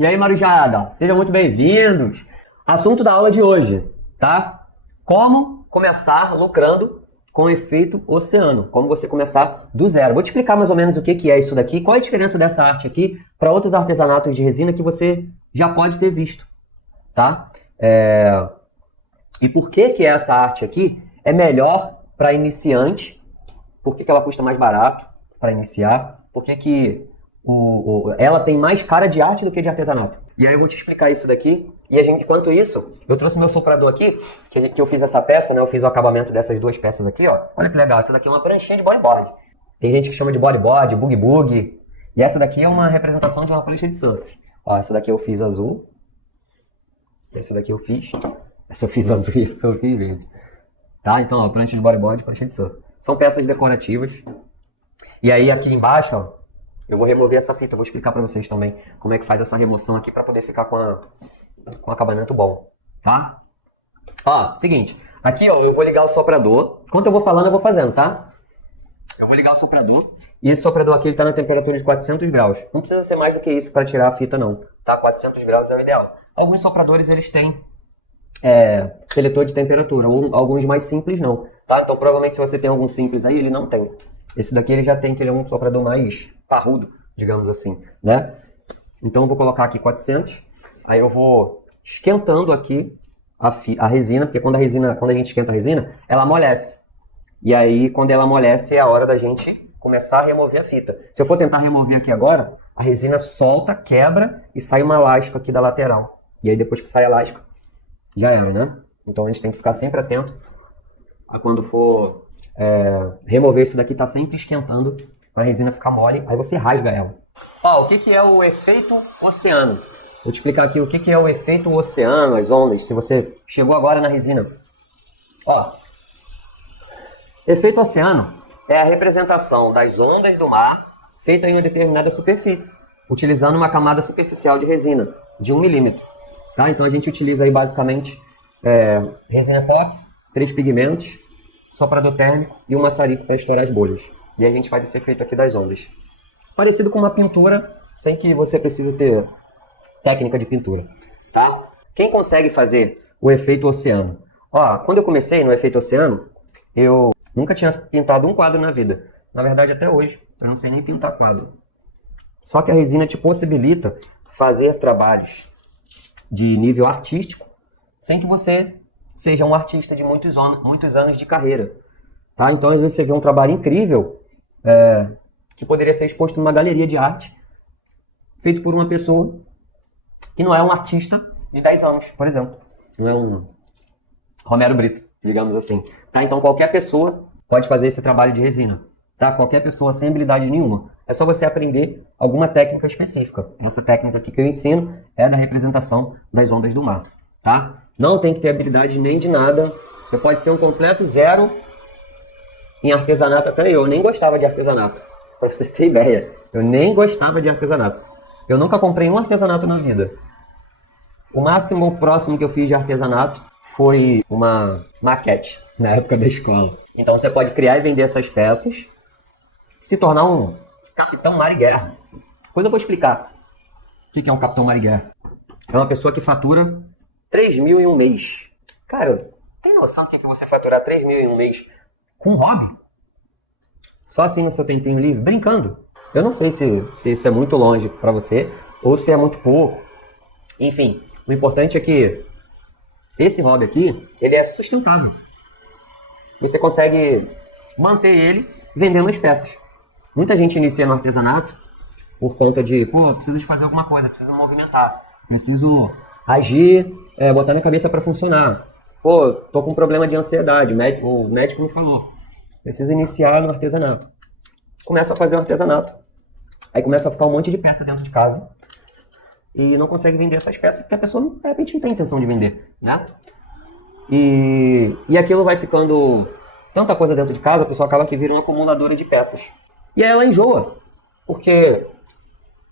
E aí, Marujada, sejam muito bem-vindos. Assunto da aula de hoje, tá? Como começar lucrando com o efeito oceano. Como você começar do zero. Vou te explicar mais ou menos o que é isso daqui, qual é a diferença dessa arte aqui para outros artesanatos de resina que você já pode ter visto, tá? E por que essa arte aqui é melhor para iniciante? Por que ela custa mais barato para iniciar? Por que ela tem mais cara de arte do que de artesanato? E aí eu vou te explicar isso daqui. E enquanto isso, eu trouxe meu soprador aqui, que eu fiz essa peça, né? Eu fiz o acabamento dessas duas peças aqui, ó. Olha que legal, essa daqui é uma pranchinha de bodyboard. Tem gente que chama de bodyboard, boogie-boogie. E essa daqui é uma representação de uma prancha de surf. Ó, essa daqui eu fiz azul. Essa daqui eu fiz. Essa eu fiz azul e essa eu fiz verde. Tá? Então, ó, prancha de bodyboard e prancha de surf. São peças decorativas. E aí aqui embaixo, ó, eu vou remover essa fita. Eu vou explicar pra vocês também como é que faz essa remoção aqui pra poder ficar com um acabamento bom. Tá? Ó, seguinte. Aqui, ó, eu vou ligar o soprador. Enquanto eu vou falando, eu vou fazendo, tá? Eu vou ligar o soprador. E esse soprador aqui, ele tá na temperatura de 400 graus. Não precisa ser mais do que isso pra tirar a fita, não. Tá? 400 graus é o ideal. Alguns sopradores, eles têm seletor de temperatura. Alguns mais simples, não. Tá? Então, provavelmente, se você tem algum simples aí, ele não tem. Esse daqui, ele já tem, que ele é um soprador mais parrudo, digamos assim, né? Então, eu vou colocar aqui 400. Aí eu vou esquentando aqui a resina, porque quando a gente esquenta a resina, ela amolece. E aí, quando ela amolece, é a hora da gente começar a remover a fita. Se eu for tentar remover aqui agora, a resina solta, quebra e sai uma lasca aqui da lateral. E aí, depois que sai a lasca, já era, né? Então, a gente tem que ficar sempre atento a quando for remover isso daqui, tá sempre esquentando para a resina ficar mole. Aí você rasga ela. Ó, o que é o efeito oceano? Vou te explicar aqui o que é o efeito oceano, as ondas, se você chegou agora na resina. Ó, efeito oceano é a representação das ondas do mar feita em uma determinada superfície, utilizando uma camada superficial de resina, de 1 milímetro. Tá? Então a gente utiliza aí basicamente resina epox, 3 pigmentos, soprador térmico e um maçarico para estourar as bolhas. E a gente faz esse efeito aqui das ondas. Parecido com uma pintura, sem que você precise ter técnica de pintura, tá? Quem consegue fazer o efeito oceano? Ó, quando eu comecei no efeito oceano, eu nunca tinha pintado um quadro na vida. Na verdade, até hoje, eu não sei nem pintar quadro. Só que a resina te possibilita fazer trabalhos de nível artístico sem que você seja um artista de muitos anos de carreira, tá? Então, às vezes, você vê um trabalho incrível que poderia ser exposto numa galeria de arte feito por uma pessoa que não é um artista de 10 anos, por exemplo. Não é um Romero Brito, digamos assim. Tá? Então qualquer pessoa pode fazer esse trabalho de resina. Tá? Qualquer pessoa sem habilidade nenhuma. É só você aprender alguma técnica específica. Essa técnica aqui que eu ensino é da representação das ondas do mar. Tá? Não tem que ter habilidade nem de nada. Você pode ser um completo zero em artesanato. Até eu nem gostava de artesanato. Pra você ter ideia. Eu nem gostava de artesanato. Eu nunca comprei um artesanato na vida. O máximo próximo que eu fiz de artesanato foi uma maquete, na época da escola. Então você pode criar e vender essas peças, se tornar um capitão mar e guerra. Depois eu vou explicar o que é um capitão mar e guerra. É uma pessoa que fatura 3 mil em um mês. Cara, tem noção do que você faturar 3 mil em um mês com um hobby? Só assim no seu tempinho livre, brincando. Eu não sei se isso é muito longe para você ou se é muito pouco. Enfim, o importante é que esse hobby aqui, ele é sustentável. Você consegue manter ele vendendo as peças. Muita gente inicia no artesanato por conta de, pô, preciso de fazer alguma coisa, preciso movimentar, preciso agir, botar minha cabeça para funcionar. Pô, tô com um problema de ansiedade, o médico me falou. Preciso iniciar no artesanato. Começa a fazer o artesanato. Aí começa a ficar um monte de peça dentro de casa. E não consegue vender essas peças porque a pessoa, de repente, não tem intenção de vender, né? E aquilo vai ficando tanta coisa dentro de casa, a pessoa acaba que vira uma acumuladora de peças. E aí ela enjoa, porque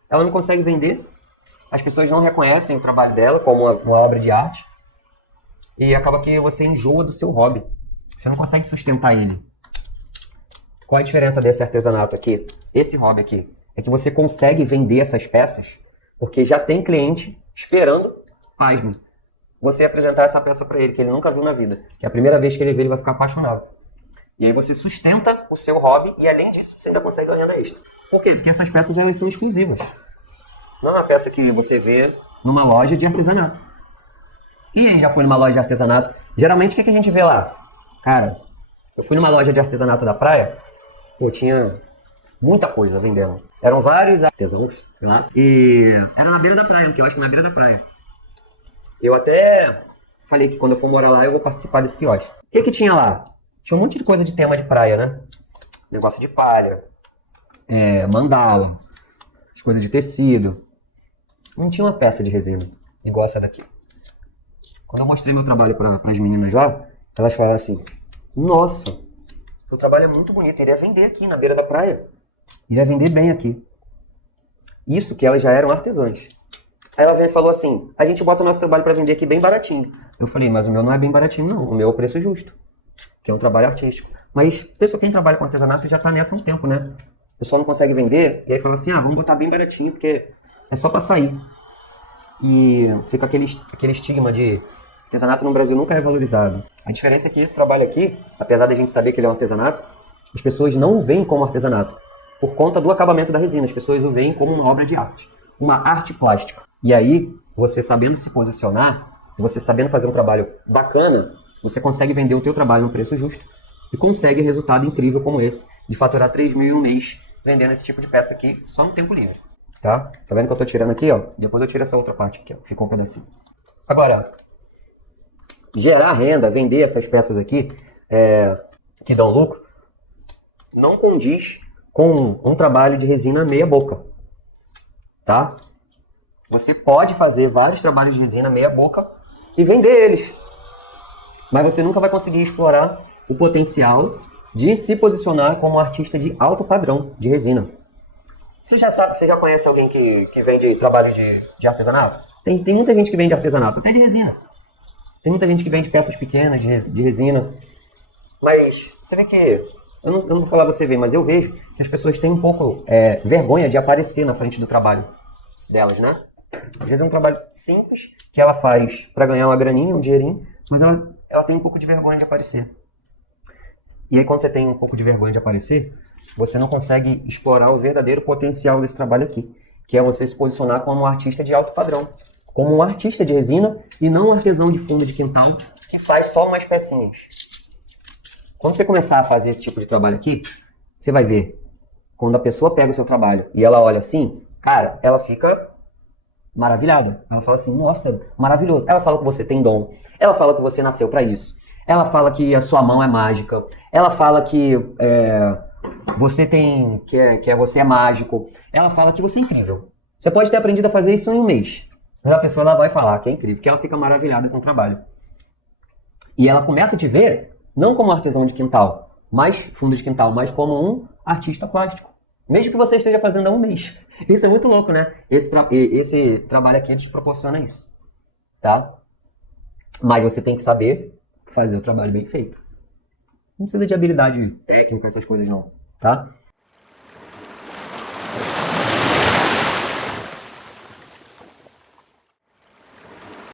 ela não consegue vender, as pessoas não reconhecem o trabalho dela como uma obra de arte, e acaba que você enjoa do seu hobby. Você não consegue sustentar ele. Qual é a diferença desse artesanato aqui? Esse hobby aqui é que você consegue vender essas peças Porque já tem cliente esperando, pasme, você apresentar essa peça para ele, que ele nunca viu na vida. Que é a primeira vez que ele vê, ele vai ficar apaixonado. E aí você sustenta o seu hobby e, além disso, você ainda consegue uma renda extra. Por quê? Porque essas peças, elas são exclusivas. Não é uma peça que você vê numa loja de artesanato. E aí, já foi numa loja de artesanato? Geralmente, o que a gente vê lá? Cara, eu fui numa loja de artesanato da praia, pô, tinha muita coisa vendendo. Eram vários artesãos, sei lá, e era na beira da praia, um quiosque na beira da praia. Eu até falei que quando eu for morar lá, eu vou participar desse quiosque. O que tinha lá? Tinha um monte de coisa de tema de praia, né? Negócio de palha, mandala, as coisas de tecido. Não tinha uma peça de resina, igual essa daqui. Quando eu mostrei meu trabalho para as meninas lá, elas falaram assim, nossa, seu trabalho é muito bonito, iria vender aqui na beira da praia. Iria vender bem aqui. Isso que elas já eram artesãs. Aí ela veio e falou assim, a gente bota o nosso trabalho para vender aqui bem baratinho. Eu falei, mas o meu não é bem baratinho não, o meu é o preço justo, que é um trabalho artístico. Mas, pessoal, quem trabalha com artesanato já tá nessa há um tempo, né? O pessoal não consegue vender, e aí falou assim, vamos botar bem baratinho, porque é só pra sair. E fica aquele estigma de artesanato no Brasil nunca é valorizado. A diferença é que esse trabalho aqui, apesar da gente saber que ele é um artesanato, as pessoas não o veem como artesanato, por conta do acabamento da resina. As pessoas o veem como uma obra de arte, uma arte plástica. E aí, você sabendo se posicionar, você sabendo fazer um trabalho bacana, você consegue vender o teu trabalho no preço justo e consegue resultado incrível como esse, de faturar 3 mil em um mês vendendo esse tipo de peça aqui só no tempo livre. Tá vendo que eu tô tirando aqui, ó? Depois eu tiro essa outra parte aqui, ó. Ficou um pedacinho. Agora, gerar renda, vender essas peças aqui, que dão lucro, não condiz com um trabalho de resina meia boca, tá? Você pode fazer vários trabalhos de resina meia boca e vender eles, mas você nunca vai conseguir explorar o potencial de se posicionar como artista de alto padrão de resina. Você já conhece alguém que vende trabalho de artesanato? Tem muita gente que vende artesanato, até de resina. Tem muita gente que vende peças pequenas de resina. Mas você vê que, eu não vou falar você ver, mas eu vejo que as pessoas têm um pouco vergonha de aparecer na frente do trabalho delas, né? Às vezes é um trabalho simples que ela faz para ganhar uma graninha, um dinheirinho, mas ela tem um pouco de vergonha de aparecer. E aí quando você tem um pouco de vergonha de aparecer, você não consegue explorar o verdadeiro potencial desse trabalho aqui, que é você se posicionar como um artista de alto padrão, como um artista de resina e não um artesão de fundo de quintal que faz só umas pecinhas. Quando você começar a fazer esse tipo de trabalho aqui, você vai ver, quando a pessoa pega o seu trabalho e ela olha assim, cara, ela fica maravilhada. Ela fala assim, nossa, maravilhoso. Ela fala que você tem dom, ela fala que você nasceu para isso, ela fala que a sua mão é mágica, ela fala que você você é mágico, ela fala que você é incrível. Você pode ter aprendido a fazer isso em um mês, mas a pessoa ela vai falar que é incrível, que ela fica maravilhada com o trabalho. E ela começa a te ver, não como artesão de quintal, fundo de quintal, mas como um artista plástico. Mesmo que você esteja fazendo há um mês. Isso é muito louco, né? Esse trabalho aqui te proporciona isso, tá? Mas você tem que saber fazer o trabalho bem feito. Não precisa de habilidade técnica, essas coisas não, tá?